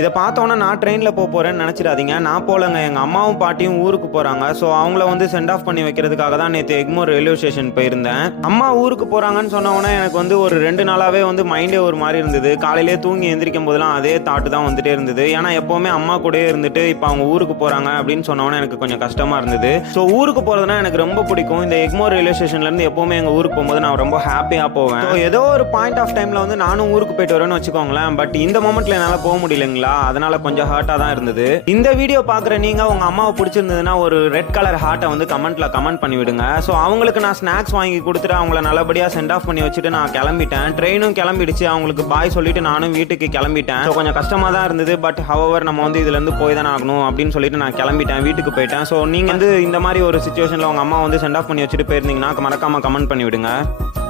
இதை பார்த்தோன்னா நான் ட்ரெயினில் போகிறேன்னு நினச்சிடாதீங்க. நான் போலங்க, எங்கள் அம்மாவும் பாட்டியும் ஊருக்கு போகிறாங்க. ஸோ அவங்கள வந்து சென்ட் ஆஃப் பண்ணி வைக்கிறதுக்காக தான் நேற்று எக்மோர் ரயில்வே ஸ்டேஷன் போயிருந்தேன். அம்மா ஊருக்கு போகிறாங்கன்னு சொன்னோன்னே எனக்கு வந்து ஒரு 2 நாளாகவே வந்து மைண்டே ஒரு மாதிரி இருந்தது. காலையிலே தூங்கி எந்திரிக்கும் போதெல்லாம் அதே தாட்டு தான் வந்துட்டே இருந்தது. ஏன்னா எப்போவுமே அம்மா கூடயே இருந்துட்டு இப்போ அவங்க ஊருக்கு போகிறாங்க அப்படின்னு சொன்னோன்னே எனக்கு கொஞ்சம் கஷ்டமாக இருந்தது. ஸோ ஊருக்கு போகிறதுனா எனக்கு ரொம்ப பிடிக்கும். இந்த எக்மோர் ரயில்வே ஸ்டேஷன்லேருந்து எப்போவுமே எங்கள் ஊருக்கு போகும்போது நான் ரொம்ப ஹாப்பியாக போவேன். ஸோ ஏதோ ஒரு பாயிண்ட் ஆஃப் டைமில் வந்து நானும் ஊருக்கு போயிட்டு வரேன்னு வச்சுக்கோங்களேன். பட் இந்த மொமெண்ட்டில் என்னால் போக முடியலைங்களா, அதனால கொஞ்சம் ஹர்ட்டாக தான் இருந்தது. இந்த வீடியோ பார்க்குற நீங்கள் உங்கள் அம்மாவை பிடிச்சிருந்ததுன்னா ஒரு ரெட் கலர் ஹார்ட்டை வந்து கமெண்ட் பண்ணி விடுங்க. ஸோ அவங்களுக்கு நான் ஸ்நாக்ஸ் வாங்கி கொடுத்துட்டு அவங்கள நல்லபடியாக சென்ட் ஆஃப் பண்ணி வச்சுட்டு நான் கிளம்பிட்டேன். ட்ரெயினும் கிளம்பிடுச்சு. அவங்களுக்கு பாய் சொல்லிட்டு நானும் வீட்டுக்கு கிளம்பிட்டேன். ஸோ கொஞ்சம் கஷ்டமாக தான் இருந்தது. பட் ஹவவர் நம்ம வந்து இதுலேருந்து போய் தானே ஆகணும் அப்படின்னு சொல்லிட்டு நான் கிளம்பிட்டேன், வீட்டுக்கு போயிட்டேன். ஸோ நீங்கள் வந்து இந்த மாதிரி ஒரு சுச்சுவேஷனில் உங்கள் அம்மா வந்து சென்ட் ஆஃப் பண்ணி வச்சுட்டு போயிருந்தீங்கன்னா மறக்காமல் கமெண்ட் பண்ணி விடுங்க.